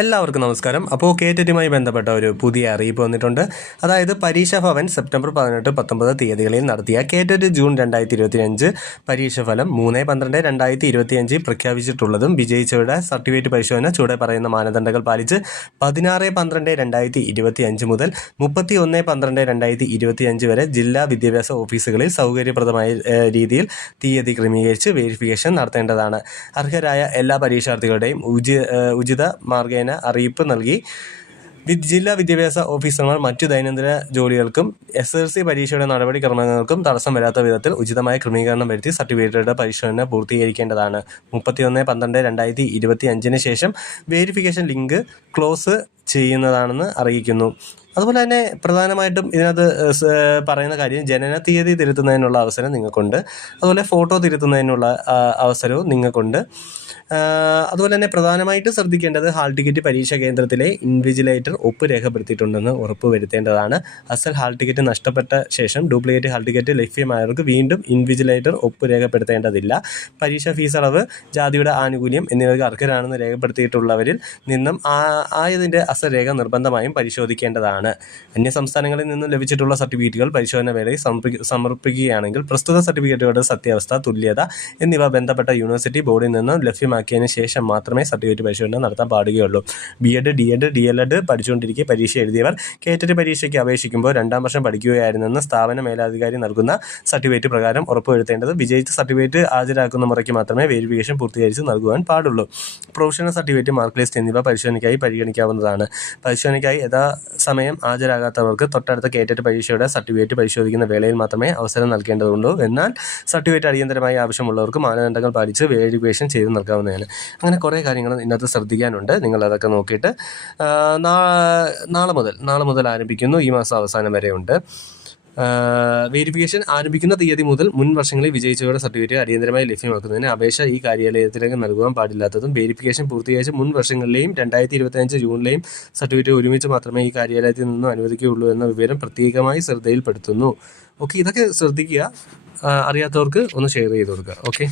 എല്ലാവർക്കും നമസ്കാരം. അപ്പോൾ കേറ്ററ്റുമായി ബന്ധപ്പെട്ട ഒരു പുതിയ അറിയിപ്പ് വന്നിട്ടുണ്ട്. അതായത് പരീക്ഷാ ഭവൻ സെപ്റ്റംബർ 18, 19 തീയതികളിൽ നടത്തിയ കേറ്ററ്റ് ജൂൺ 2025 പരീക്ഷാഫലം 3/12/2025 പ്രഖ്യാപിച്ചിട്ടുള്ളതും വിജയിച്ചവരുടെ സർട്ടിഫിക്കറ്റ് പരിശോധന ചുവടെ പറയുന്ന മാനദണ്ഡങ്ങൾ പാലിച്ച് 16/12/2025 മുതൽ 31/12/2025 വരെ ജില്ലാ വിദ്യാഭ്യാസ ഓഫീസുകളിൽ സൗകര്യപ്രദമായ രീതിയിൽ തീയതി ക്രമീകരിച്ച് വെരിഫിക്കേഷൻ നടത്തേണ്ടതാണ്. അർഹരായ എല്ലാ പരീക്ഷാർത്ഥികളുടെയും ഉചിത മാർഗേന അറിയിപ്പ് നൽകി ജില്ലാ വിദ്യാഭ്യാസ ഓഫീസർമാർ മറ്റു ദൈനംദിന ജോലികൾക്കും SSLC പരീക്ഷയുടെ നടപടിക്രമങ്ങൾക്കും തടസ്സം വരാത്ത വിധത്തിൽ ഉചിതമായ ക്രമീകരണം വരുത്തി സർട്ടിഫിക്കറ്റുകളുടെ പരിശോധന പൂർത്തീകരിക്കേണ്ടതാണ്. 31/12/2025 ശേഷം വേരിഫിക്കേഷൻ ലിങ്ക് ക്ലോസ് ചെയ്യുന്നതാണെന്ന് അറിയിക്കുന്നു. അതുപോലെ തന്നെ പ്രധാനമായിട്ടും ഇതിനകത്ത് പറയുന്ന കാര്യം ജനന തീയതി തിരുത്തുന്നതിനുള്ള അവസരം നിങ്ങൾക്കുണ്ട്. അതുപോലെ ഫോട്ടോ തിരുത്തുന്നതിനുള്ള അവസരവും നിങ്ങൾക്കുണ്ട്. അതുപോലെ തന്നെ പ്രധാനമായിട്ട് ശ്രദ്ധിക്കേണ്ടത് ഹാൾ ടിക്കറ്റ് പരീക്ഷാ കേന്ദ്രത്തിലെ ഇൻവിജിലേറ്റർ ഒപ്പ് രേഖപ്പെടുത്തിയിട്ടുണ്ടെന്ന് ഉറപ്പ് വരുത്തേണ്ടതാണ്. അസൽ ഹാൾ ടിക്കറ്റ് നഷ്ടപ്പെട്ട ശേഷം ഡ്യൂപ്ലിക്കേറ്റ് ഹാൾ ടിക്കറ്റ് ലഭ്യമായവർക്ക് വീണ്ടും ഇൻവിജിലേറ്റർ ഒപ്പ് രേഖപ്പെടുത്തേണ്ടതില്ല. പരീക്ഷാ ഫീസ് അളവ്, ജാതിയുടെ ആനുകൂല്യം എന്നിവർക്ക് അർഹരാണെന്ന് രേഖപ്പെടുത്തിയിട്ടുള്ളവരിൽ നിന്നും ആയതിൻ്റെ അസൽ രേഖ നിർബന്ധമായും പരിശോധിക്കേണ്ടതാണ്. അന്യസംസ്ഥാനങ്ങളിൽ നിന്നും ലഭിച്ചിട്ടുള്ള സർട്ടിഫിക്കറ്റുകൾ പരിശോധന വേളയിൽ സമർപ്പിക്കുകയാണെങ്കിൽ പ്രസ്തുത സർട്ടിഫിക്കറ്റുകളുടെ സത്യാവസ്ഥ, തുല്യത എന്നിവ ബന്ധപ്പെട്ട യൂണിവേഴ്സിറ്റി ബോർഡിൽ നിന്നും ലഭ്യമാക്കിയതിന് ശേഷം മാത്രമേ സർട്ടിഫിക്കറ്റ് പരിശോധന നടത്താൻ പാടുകയുള്ളൂ. B.Ed, D.Ed, DLED പഠിച്ചുകൊണ്ടിരിക്കെ പരീക്ഷ എഴുതിയവർ കേറ്ററ്റ് പരീക്ഷയ്ക്ക് അപേക്ഷിക്കുമ്പോൾ 2ാം വർഷം പഠിക്കുകയായിരുന്നെന്ന് സ്ഥാപന മേലധികാരി നൽകുന്ന സർട്ടിഫിക്കറ്റ് പ്രകാരം ഉറപ്പുവരുത്തേണ്ടത്. വിജയിച്ച സർട്ടിഫിക്കറ്റ് ഹാജരാക്കുന്ന മുറയ്ക്ക് മാത്രമേ വെരിഫിക്കേഷൻ പൂർത്തീകരിച്ച് നൽകുവാൻ പാടുള്ളൂ. പ്രൊഫഷണൽ സർട്ടിഫിക്കറ്റ്, മാർക്ക് ലിസ്റ്റ് എന്നിവ പരിശോധനയ്ക്കായി പരിഗണിക്കാവുന്നതാണ്. പരിശോധനയ്ക്കായി യഥാസമയം ഹാജരാകാത്തവർക്ക് തൊട്ടടുത്ത കേറ്ററ്റ് പരീക്ഷയുടെ സർട്ടിഫിക്കറ്റ് പരിശോധിക്കുന്ന വേളയിൽ മാത്രമേ അവസരം നൽകേണ്ടതുള്ളൂ. എന്നാൽ സർട്ടിഫിക്കറ്റ് അടിയന്തരമായി ആവശ്യമുള്ളവർക്ക് മാനദണ്ഡങ്ങൾ പാലിച്ച് വെരിഫിക്കേഷൻ ചെയ്ത് നൽകാവുന്നതാണ്. അങ്ങനെ കുറേ കാര്യങ്ങൾ ഇതിനകത്ത് ശ്രദ്ധിക്കാനുണ്ട്. നിങ്ങൾ അതൊക്കെ നോക്കിയിട്ട് നാളെ മുതൽ ആരംഭിക്കുന്നു. ഈ മാസം അവസാനം വരെ ഉണ്ട്. വെരിഫിക്കേഷൻ ആരംഭിക്കുന്ന തീയതി മുതൽ മുൻ വർഷങ്ങളിൽ വിജയിച്ചവരുടെ സർട്ടിഫിക്കറ്റ് അടിയന്തരമായി ലഭ്യമാക്കുന്നതിന് അപേക്ഷ ഈ കാര്യാലയത്തിലേക്ക് നൽകുവാൻ പാടില്ലാത്തതും വെരിഫിക്കേഷൻ പൂർത്തീകരിച്ച് മുൻ വർഷങ്ങളിലെയും 2025 ജൂണിലെയും സർട്ടിഫിക്കറ്റ് ഒരുമിച്ച് മാത്രമേ ഈ കാര്യാലയത്തിൽ നിന്നും അനുവദിക്കുകയുള്ളൂ എന്ന വിവരം പ്രത്യേകമായി ശ്രദ്ധയിൽപ്പെടുത്തുന്നു. ഓക്കെ, ഇതൊക്കെ ശ്രദ്ധിക്കുക. അറിയാത്തവർക്ക് ഒന്ന് ഷെയർ ചെയ്ത് കൊടുക്കുക. ഓക്കെ.